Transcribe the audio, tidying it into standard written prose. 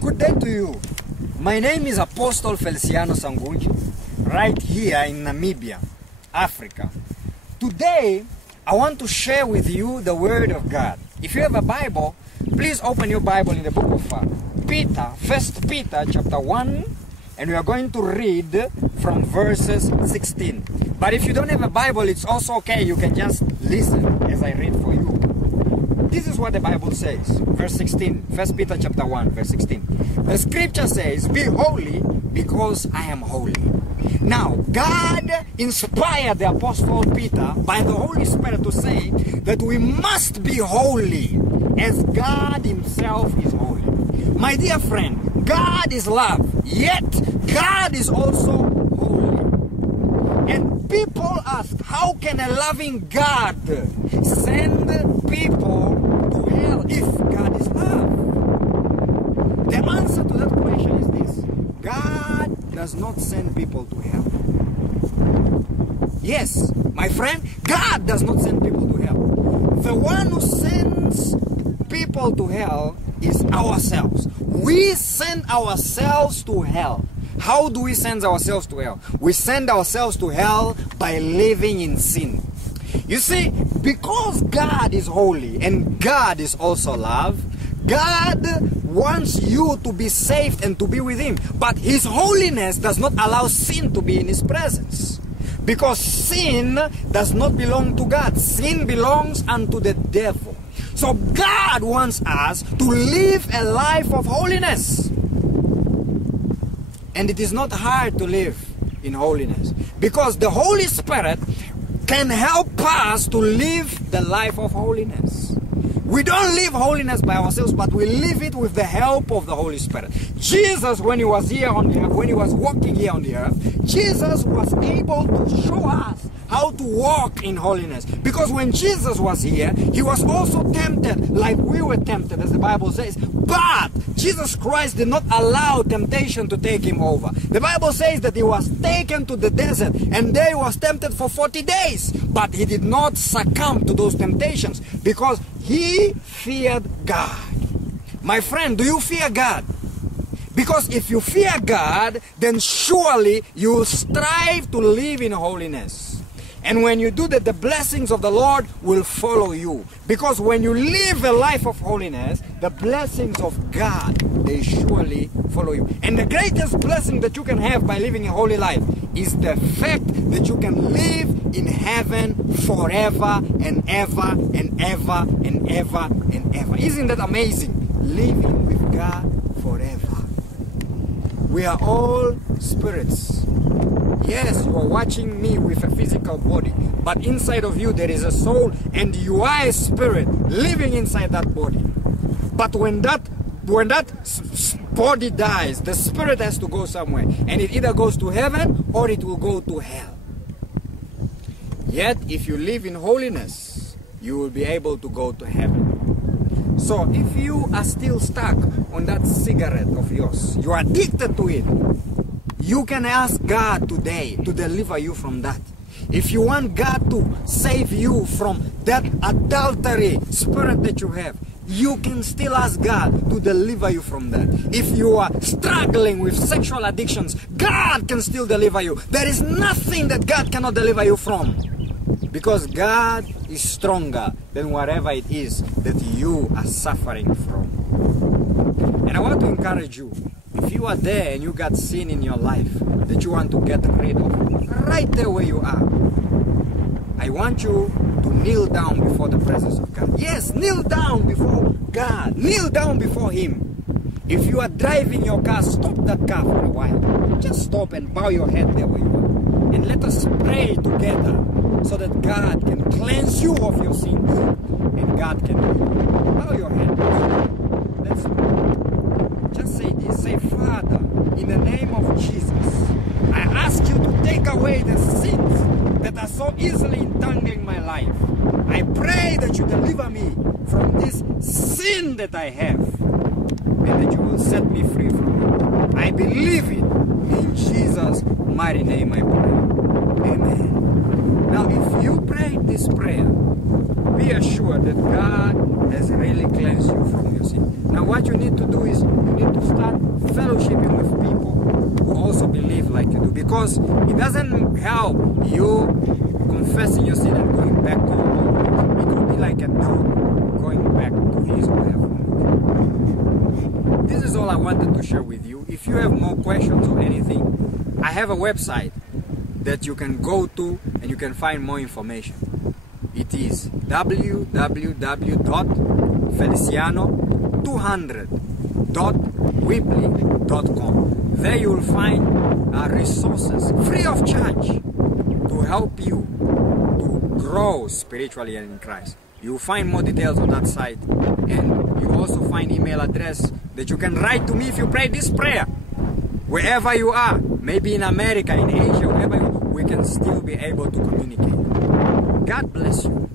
Good day to you. My name is Apostle Feliciano Sangunji, right here in Namibia, Africa. Today, I want to share with you the Word of God. If you have a Bible, please open your Bible in the book of Peter, 1 Peter chapter 1, and we are going to read from verses 16. But if you don't have a Bible, it's also okay. You can just listen as I read for you. This is what the Bible says, verse 16, 1 Peter chapter 1, verse 16. The scripture says, "Be holy because I am holy." Now, God inspired the Apostle Peter by the Holy Spirit to say that we must be holy as God Himself is holy. My dear friend, God is love, yet God is also holy. And people ask, how can a loving God send people to hell if God is love? The answer to that question is this: God does not send people to hell. Yes, my friend, God does not send people to hell. The one who sends people to hell is ourselves. We send ourselves to hell. How do we send ourselves to hell? We send ourselves to hell by living in sin. You see, because God is holy and God is also love, God wants you to be saved and to be with Him. But His holiness does not allow sin to be in His presence. Because sin does not belong to God. Sin belongs unto the devil. So God wants us to live a life of holiness. And it is not hard to live in holiness, because the Holy Spirit can help us to live the life of holiness. We don't live holiness by ourselves, but we live it with the help of the Holy Spirit. Jesus, when He was here on the earth, when He was walking here on the earth, Jesus was able to show us how to walk in holiness. Because when Jesus was here, He was also tempted like we were tempted, as the Bible says. But Jesus Christ did not allow temptation to take Him over. The Bible says that He was taken to the desert and there He was tempted for 40 days. But He did not succumb to those temptations because He feared God. My friend, do you fear God? Because if you fear God, then surely you will strive to live in holiness. And when you do that, the blessings of the Lord will follow you. Because when you live a life of holiness, the blessings of God, they surely follow you. And the greatest blessing that you can have by living a holy life is the fact that you can live in heaven forever and ever and ever and ever and ever. Isn't that amazing? Living with God forever. We are all spirits. Yes, you are watching me with a physical body, but inside of you there is a soul, and you are a spirit living inside that body. But when that body dies, the spirit has to go somewhere, and it either goes to heaven or it will go to hell. Yet, if you live in holiness, you will be able to go to heaven. So, if you are still stuck on that cigarette of yours, you are addicted to it, you can ask God today to deliver you from that. If you want God to save you from that adultery spirit that you have, you can still ask God to deliver you from that. If you are struggling with sexual addictions, God can still deliver you. There is nothing that God cannot deliver you from, because God is stronger than whatever it is that you are suffering from. And I want to encourage you, if you are there and you got sin in your life that you want to get rid of, right there where you are, I want you to kneel down before the presence of God. Yes, kneel down before God. Kneel down before Him. If you are driving your car, stop that car for a while. Just stop and bow your head there where you are. And let us pray together so that God can cleanse you of your sins. And God can bow your head. Let's pray. Just say this. Say, Father, in the name of Jesus, I ask you to take away the sins that are so easily entangling my life. I pray that you deliver me from this sin that I have, and that you will set me free from it. I believe it. In Jesus' mighty name I pray. Amen. Now, if you prayed this prayer, be assured that God has really cleansed you from your sin. Now, what you need to do is because it doesn't help you confessing your sin and going back to your old ways. It will be like a dog going back to his or her vomit. This is all I wanted to share with you. If you have more questions or anything, I have a website that you can go to and you can find more information. It is www.feliciano200.weebly.com. There you will find resources free of charge to help you to grow spiritually and in Christ. You will find more details on that site, and you also find email address that you can write to me if you pray this prayer. Wherever you are, maybe in America, in Asia, wherever you are, we can still be able to communicate. God bless you.